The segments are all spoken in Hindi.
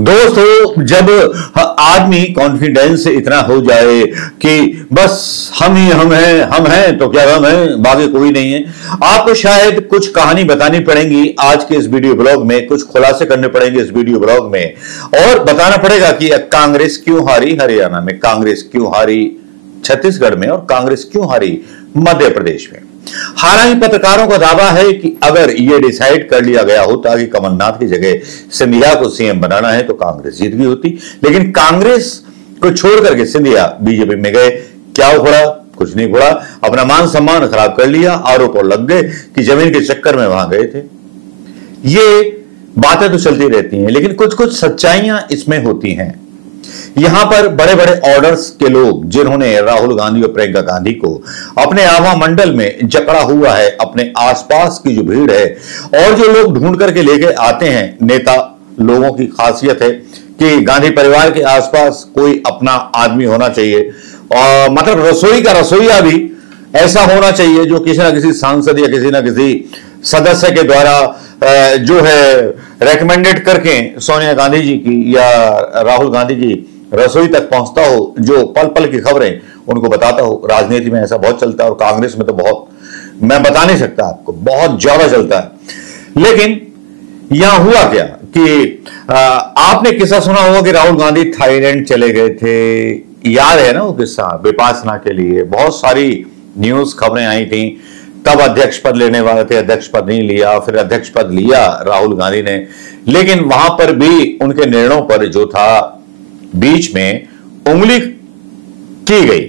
दोस्तों, जब आदमी कॉन्फिडेंस इतना हो जाए कि बस हम ही हम हैं तो क्या हम हैं, बाकी कोई नहीं है। आपको शायद कुछ कहानी बतानी पड़ेगी आज के इस वीडियो ब्लॉग में, कुछ खुलासे करने पड़ेंगे इस वीडियो ब्लॉग में, और बताना पड़ेगा कि कांग्रेस क्यों हारी हरियाणा में, कांग्रेस क्यों हारी छत्तीसगढ़ में, और कांग्रेस क्यों हारी मध्य प्रदेश में। हालांकि पत्रकारों का दावा है कि अगर यह डिसाइड कर लिया गया होता कि कमलनाथ की जगह सिंधिया को सीएम बनाना है तो कांग्रेस जीत गई होती, लेकिन कांग्रेस को छोड़ करके सिंधिया बीजेपी में गए। क्या उखड़ा? कुछ नहीं उखड़ा, अपना मान सम्मान खराब कर लिया, आरोप और लग गए कि जमीन के चक्कर में वहां गए थे। ये बातें तो चलती रहती हैं, लेकिन कुछ कुछ सच्चाइयां इसमें होती हैं। यहां पर बड़े बड़े ऑर्डर्स के लोग जिन्होंने राहुल गांधी और प्रियंका गांधी को अपने आभा मंडल में जकड़ा हुआ है, अपने आसपास की जो भीड़ है और जो लोग ढूंढ करके लेके आते हैं, नेता लोगों की खासियत है कि गांधी परिवार के आसपास कोई अपना आदमी होना चाहिए, और मतलब रसोई का रसोईया भी ऐसा होना चाहिए जो किसी ना किसी सांसद या किसी ना किसी सदस्य के द्वारा जो है रेकमेंडेड करके सोनिया गांधी जी की या राहुल गांधी की रसोई तक पहुंचता हो, जो पल पल की खबरें उनको बताता हो। राजनीति में ऐसा बहुत चलता है और कांग्रेस में तो बहुत, मैं बता नहीं सकता आपको, बहुत ज्यादा चलता है। लेकिन यहां हुआ क्या कि आपने किस्सा सुना होगा कि राहुल गांधी थाईलैंड चले गए थे, याद है ना वो किस्सा, विपासना के लिए बहुत सारी न्यूज खबरें आई थी। तब अध्यक्ष पद लेने वाले थे, अध्यक्ष पद नहीं लिया, फिर अध्यक्ष पद लिया राहुल गांधी ने, लेकिन वहां पर भी उनके निर्णयों पर जो था बीच में उंगली की गई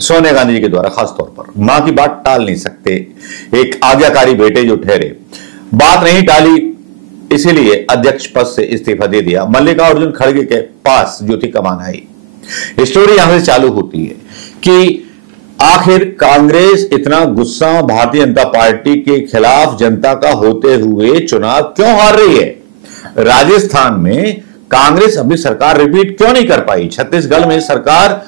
सोनिया गांधी जी के द्वारा। खासतौर पर मां की बात टाल नहीं सकते, एक आज्ञाकारी बेटे जो ठहरे, बात नहीं टाली, इसीलिए अध्यक्ष पद से इस्तीफा दे दिया। मल्लिकार्जुन खड़गे के पास जो थी कमान आई। स्टोरी यहां से चालू होती है कि आखिर कांग्रेस इतना गुस्सा भारतीय जनता पार्टी के खिलाफ जनता का होते हुए चुनाव क्यों हार रही है। राजस्थान में कांग्रेस अपनी सरकार रिपीट क्यों नहीं कर पाई, छत्तीसगढ़ में सरकार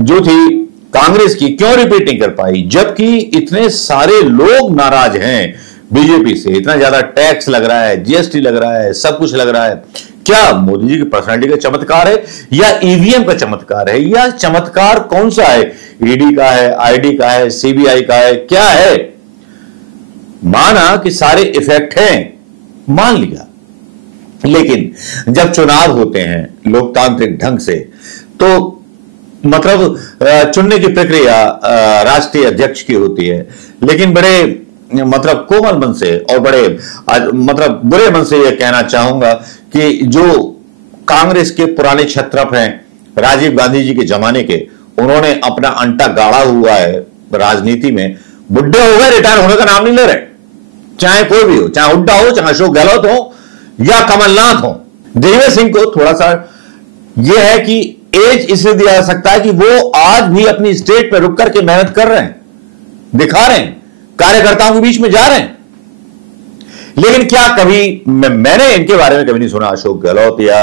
जो थी कांग्रेस की क्यों रिपीट नहीं कर पाई, जबकि इतने सारे लोग नाराज हैं बीजेपी से, इतना ज्यादा टैक्स लग रहा है, जीएसटी लग रहा है, सब कुछ लग रहा है। क्या मोदी जी की पर्सनालिटी का चमत्कार है या ईवीएम का चमत्कार है, या चमत्कार कौन सा है, ईडी का है, आईडी का है, सीबीआई का है, क्या है। माना कि सारे इफेक्ट हैं, मान लिया, लेकिन जब चुनाव होते हैं लोकतांत्रिक ढंग से तो मतलब चुनने की प्रक्रिया राष्ट्रीय अध्यक्ष की होती है, लेकिन बड़े मतलब कोमल मन से और बड़े मतलब बुरे मन से यह कहना चाहूंगा कि जो कांग्रेस के पुराने छत्रप हैं राजीव गांधी जी के जमाने के, उन्होंने अपना अंटा गाड़ा हुआ है राजनीति में। बुढ़े हो गए, रिटायर होने का नाम नहीं ले रहे, चाहे कोई भी हो, चाहे हुड्डा हो, चाहे अशोक गहलोत हो या कमलनाथ हो। दिग्विजय सिंह को थोड़ा सा यह है कि एज इसलिए दिया जा सकता है कि वो आज भी अपनी स्टेट पर रुक करके मेहनत कर रहे हैं, दिखा रहे हैं, कार्यकर्ताओं के बीच में जा रहे हैं। लेकिन क्या कभी मैंने इनके बारे में कभी नहीं सुना, अशोक गहलोत या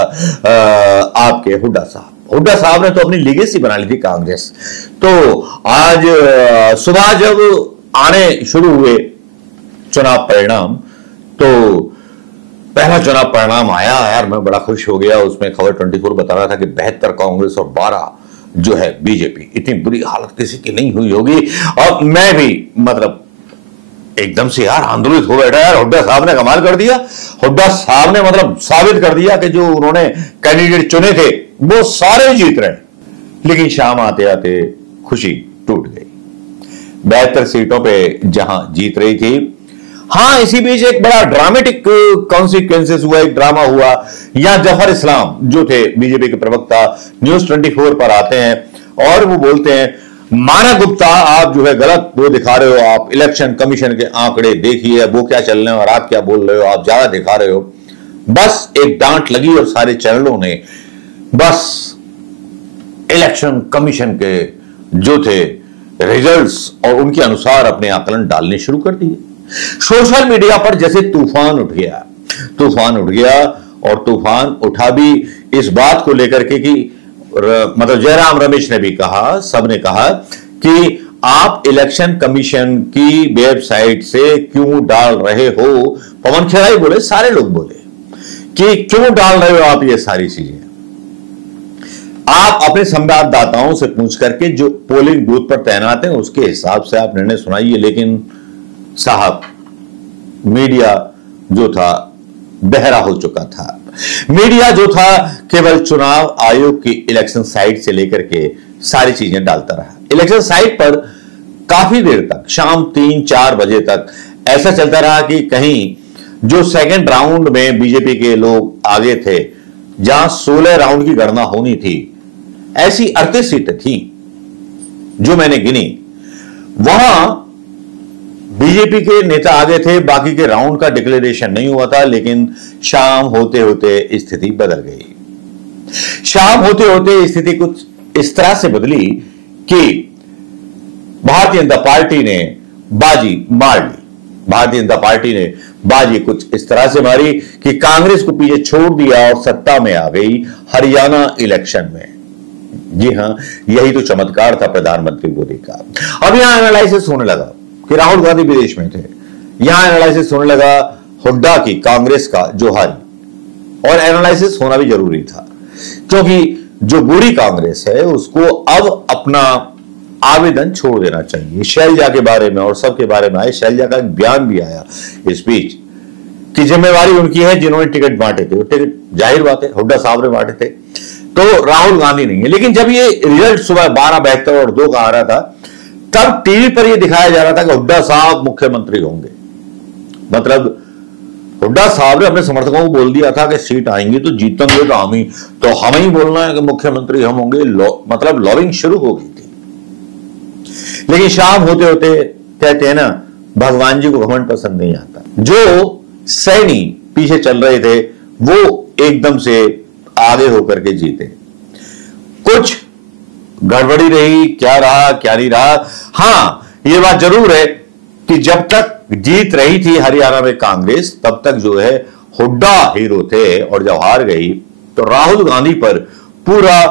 आपके हुड्डा साहब। हुड्डा साहब ने तो अपनी लीगेसी बना ली थी कांग्रेस। तो आज सुबह जब आने शुरू हुए चुनाव परिणाम, तो पहला चुनाव परिणाम आया, यार मैं बड़ा खुश हो गया। उसमें खबर 24 बता रहा था कि 72 कांग्रेस और 12 जो है बीजेपी। इतनी बुरी हालत किसी की नहीं हुई होगी, और मैं भी मतलब एकदम से यार आंदोलित हो बैठा। यार हुड्डा साहब ने कमाल कर दिया, हुड्डा साहब ने मतलब साबित कर दिया कि जो उन्होंने कैंडिडेट चुने थे वो सारे जीत रहे। लेकिन शाम आते आते खुशी टूट गई। 72 सीटों पे जहां जीत रही थी, हां इसी बीच एक बड़ा ड्रामेटिक कॉन्सिक्वेंसेस हुआ, एक ड्रामा हुआ। यहां जफर इस्लाम जो थे बीजेपी के प्रवक्ता न्यूज 24 पर आते हैं और वो बोलते हैं, माना गुप्ता आप जो है गलत वो दिखा रहे हो, आप इलेक्शन कमीशन के आंकड़े देखिए वो क्या चल रहे हैं और आप क्या बोल रहे हो, आप ज्यादा दिखा रहे हो। बस एक डांट लगी और सारे चैनलों ने बस इलेक्शन कमीशन के जो थे रिजल्ट्स और उनके अनुसार अपने आकलन डालने शुरू कर दिए। सोशल मीडिया पर जैसे तूफान उठ गया, तूफान उठ गया, और तूफान उठा भी इस बात को लेकर के कि मतलब जयराम रमेश ने भी कहा, सबने कहा कि आप इलेक्शन कमीशन की वेबसाइट से क्यों डाल रहे हो। पवन खेड़ा ही बोले, सारे लोग बोले कि क्यों डाल रहे हो आप ये सारी चीजें। आप अपने संवाददाताओं से पूछ करके जो पोलिंग बूथ पर तैनात हैं उसके हिसाब से आप निर्णय सुनाइए। लेकिन साहब, मीडिया जो था बहरा हो चुका था। मीडिया जो था केवल चुनाव आयोग की इलेक्शन साइट से लेकर के सारी चीजें डालता रहा। इलेक्शन साइट पर काफी देर तक, शाम 3-4 बजे तक ऐसा चलता रहा कि कहीं जो सेकंड राउंड में बीजेपी के लोग आगे थे, जहां 16 राउंड की गणना होनी थी, ऐसी 38 सीटें थी जो मैंने गिनी, वहां बीजेपी के नेता आगे थे। बाकी के राउंड का डिक्लेरेशन नहीं हुआ था, लेकिन शाम होते होते स्थिति बदल गई। शाम होते होते स्थिति कुछ इस तरह से बदली कि भारतीय जनता पार्टी ने बाजी मार ली। भारतीय जनता पार्टी ने बाजी कुछ इस तरह से मारी कि कांग्रेस को पीछे छोड़ दिया और सत्ता में आ गई हरियाणा इलेक्शन में। जी हां, यही तो चमत्कार था प्रधानमंत्री मोदी का। अब यहां एनालिसिस होने लगा कि राहुल गांधी विदेश में थे। यहां एनालिसिस होने लगा हुड्डा की कांग्रेस का जो हारी, और एनालिसिस होना भी जरूरी था, क्योंकि जो बुरी कांग्रेस है उसको अब अपना आवेदन छोड़ देना चाहिए। शैलजा के बारे में और सबके बारे में आए, शैलजा का एक बयान भी आया इस बीच कि जिम्मेवारी उनकी है जिन्होंने टिकट बांटे थे। टिकट जाहिर बात है हुड्डा साहब ने बांटे थे, तो राहुल गांधी नहीं है। लेकिन जब ये रिजल्ट सुबह 12:72 और 2 का आ रहा था, तब टीवी पर यह दिखाया जा रहा था कि हुड्डा साहब मुख्यमंत्री होंगे। मतलब हुड्डा साहब ने अपने समर्थकों को बोल दिया था कि सीट आएंगी तो जीतेंगे तो हम ही बोलना है कि मुख्यमंत्री हम होंगे। मतलब लॉबिंग शुरू हो गई थी। लेकिन शाम होते होते कहते हैं ना, भगवान जी को घमंड पसंद नहीं आता। जो सैनी पीछे चल रहे थे वो एकदम से आगे होकर के जीते। कुछ गड़बड़ी रही, क्या रहा क्या नहीं रहा। हां, ये बात जरूर है कि जब तक जीत रही थी हरियाणा में कांग्रेस, तब तक जो है हुड्डा हीरो थे, और जब हार गई तो राहुल गांधी पर पूरा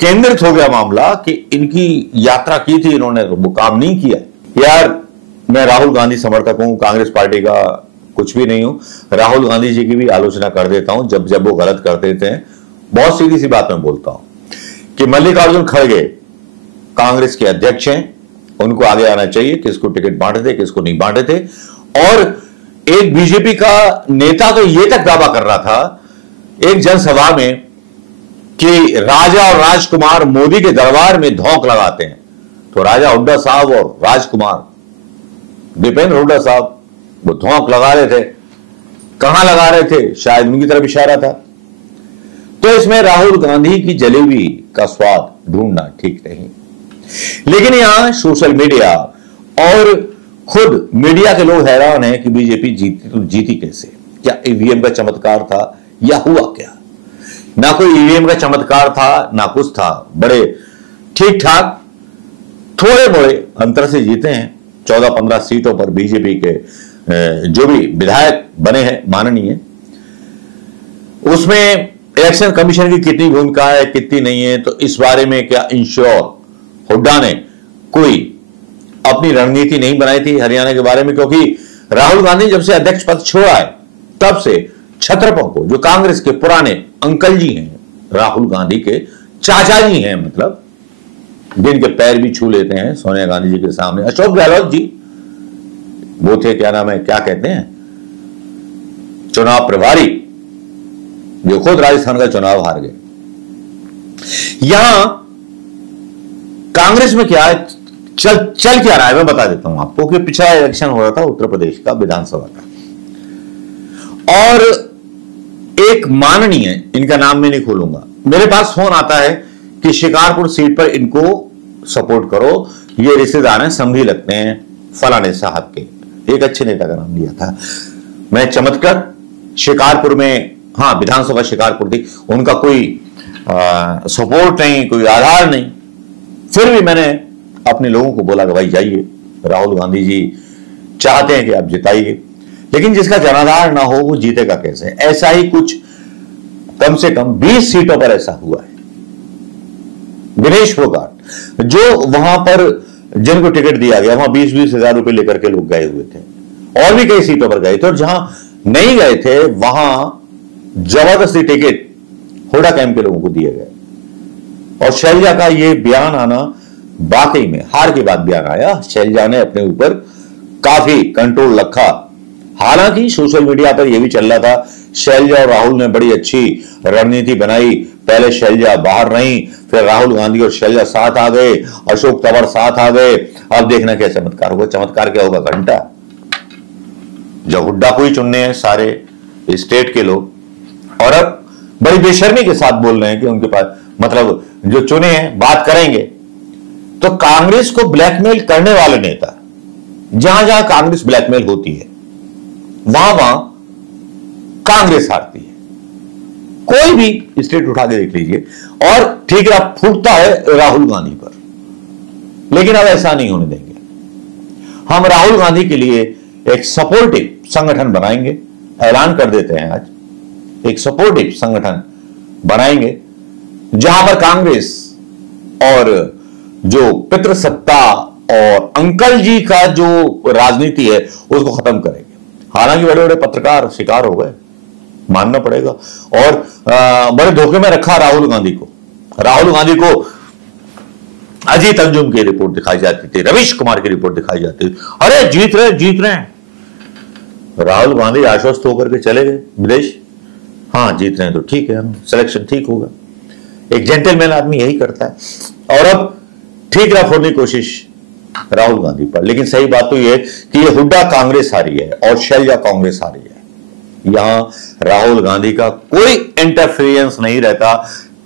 केंद्रित हो गया मामला कि इनकी यात्रा की थी इन्होंने, वो काम नहीं किया। यार, मैं राहुल गांधी समर्थक हूं, कांग्रेस पार्टी का कुछ भी नहीं हूं। राहुल गांधी जी की भी आलोचना कर देता हूं जब जब वो गलत कर देते हैं। बहुत सीधी सी बात मैं बोलता हूं कि मल्लिकार्जुन खड़गे कांग्रेस के अध्यक्ष हैं, उनको आगे आना चाहिए। किसको टिकट बांटे थे, किसको नहीं बांटे थे। और एक बीजेपी का नेता तो यह तक दावा कर रहा था एक जनसभा में कि राजा और राजकुमार मोदी के दरबार में धौंक लगाते हैं। तो राजा हुड्डा साहब और राजकुमार दीपेंद्र हुड्डा साहब वो धौंक लगा रहे थे। कहां लगा रहे थे, शायद उनकी तरफ इशारा था। तो इसमें राहुल गांधी की जलेबी का स्वाद ढूंढना ठीक नहीं। लेकिन यहां सोशल मीडिया और खुद मीडिया के लोग हैरान हैं कि बीजेपी जीती तो जीती कैसे। क्या ईवीएम का चमत्कार था या हुआ क्या? ना कोई ईवीएम का चमत्कार था ना कुछ था। बड़े ठीक ठाक थोड़े मोड़े अंतर से जीते हैं। 14-15 सीटों पर बीजेपी के जो भी विधायक बने हैं माननीय, उसमें इलेक्शन कमीशन की कितनी भूमिका है कितनी नहीं है, तो इस बारे में क्या इंश्योर हुड्डा ने कोई अपनी रणनीति नहीं बनाई थी हरियाणा के बारे में? क्योंकि राहुल गांधी जब से अध्यक्ष पद छोड़ा है तब से छत्रपों को, जो कांग्रेस के पुराने अंकल जी हैं, राहुल गांधी के चाचा जी हैं, मतलब जिनके पैर भी छू लेते हैं सोनिया गांधी जी के सामने, अशोक गहलोत जी, वो थे क्या नाम है, क्या कहते हैं, चुनाव प्रभारी, जो खुद राजस्थान का चुनाव हार गए। यहां कांग्रेस में क्या है, चल क्या रहा है मैं बता देता हूं आपको। कि पिछला इलेक्शन हो रहा था उत्तर प्रदेश का विधानसभा का, और एक माननीय, इनका नाम मैं नहीं खोलूंगा, मेरे पास फोन आता है कि शिकारपुर सीट पर इनको सपोर्ट करो, ये रिश्तेदार हैं, समझी लगते हैं फलाने साहब के। एक अच्छे नेता का नाम लिया था। मैं चमत्कार शिकारपुर में, हाँ विधानसभा शिकारपुर थी, उनका कोई सपोर्ट नहीं, कोई आधार नहीं, फिर भी मैंने अपने लोगों को बोला कि भाई जाइए, राहुल गांधी जी चाहते हैं कि आप जिताइए। लेकिन जिसका जनाधार ना हो वो जीतेगा कैसे? ऐसा ही कुछ कम से कम 20 सीटों पर ऐसा हुआ है। दिनेश फोगाट, जो वहां पर जिनको टिकट दिया गया, वहां 20-20 हजार रुपए लेकर के लोग गए हुए थे, और भी कई सीटों पर गए थे। और जहां नहीं गए थे वहां जबरदस्ती टिकट हुड्डा कैंप के लोगों को दिए गए। और शैलजा का यह बयान आना, वाकई में हार के बाद बयान आया। शैलजा ने अपने ऊपर काफी कंट्रोल रखा। हालांकि सोशल मीडिया पर यह भी चल रहा था शैलजा और राहुल ने बड़ी अच्छी रणनीति बनाई। पहले शैलजा बाहर रही, फिर राहुल गांधी और शैलजा साथ आ गए, अशोक तंवर साथ आ गए। अब देखना क्या चमत्कार होगा। चमत्कार क्या होगा? घंटा। जब हुड्डा को ही चुनने हैं सारे स्टेट के लोग, और अब बड़ी बेशर्मी के साथ बोल रहे हैं कि उनके पास मतलब जो चुने हैं बात करेंगे। तो कांग्रेस को ब्लैकमेल करने वाले नेता, जहां जहां कांग्रेस ब्लैकमेल होती है वहां वहां कांग्रेस हारती है। कोई भी स्टेट उठा के देख लीजिए, और ठीक है फूटता है राहुल गांधी पर। लेकिन अब ऐसा नहीं होने देंगे। हम राहुल गांधी के लिए एक सपोर्टिव संगठन बनाएंगे। ऐलान कर देते हैं आज, एक सपोर्टिव संगठन बनाएंगे जहां पर कांग्रेस और जो पितृसत्ता और अंकल जी का जो राजनीति है उसको खत्म करेंगे। हालांकि बड़े बड़े पत्रकार शिकार हो गए, मानना पड़ेगा। और बड़े धोखे में रखा राहुल गांधी को। राहुल गांधी को अजीत अंजुम की रिपोर्ट दिखाई जाती थी, रवीश कुमार की रिपोर्ट दिखाई जाती थी। अरे जीत रहे हैं। राहुल गांधी आश्वस्त होकर के चले गए विदेश। हाँ जीत रहे हैं तो ठीक है, सिलेक्शन ठीक होगा। एक जेंटलमैन आदमी यही करता है। और अब ठीक रहा फोड़ने की कोशिश राहुल गांधी पर। लेकिन सही बात तो यह कि ये हुड्डा कांग्रेस हारी है और शैलजा कांग्रेस हारी है। यहां राहुल गांधी का कोई इंटरफेरेंस नहीं रहता।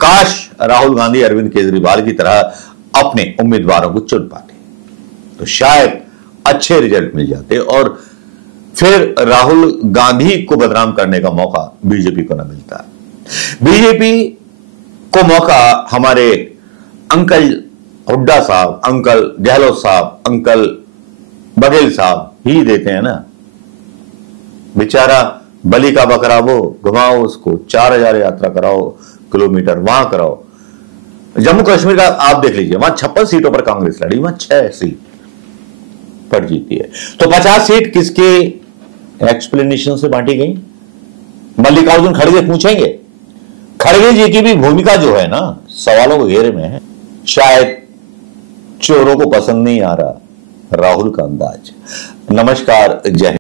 काश राहुल गांधी अरविंद केजरीवाल की तरह अपने उम्मीदवारों को चुन पाते तो शायद अच्छे रिजल्ट मिल जाते, और फिर राहुल गांधी को बदनाम करने का मौका बीजेपी को न मिलता। बीजेपी को मौका हमारे अंकल हुड्डा साहब, अंकल गहलोत साहब, अंकल बघेल साहब ही देते हैं ना। बेचारा बलि का बकरा वो घुमाओ, उसको 4000 यात्रा कराओ, किलोमीटर वहां कराओ। जम्मू कश्मीर का आप देख लीजिए, वहां 56 सीटों पर कांग्रेस लड़ी, वहां 6 सीट पर जीती है। तो 50 सीट किसके एक्सप्लेनेशन से बांटी गई? मल्लिकार्जुन खड़गे पूछेंगे। खड़गे जी की भी भूमिका जो है ना सवालों के घेरे में है। शायद चोरों को पसंद नहीं आ रहा राहुल का अंदाज। नमस्कार, जय हिंद।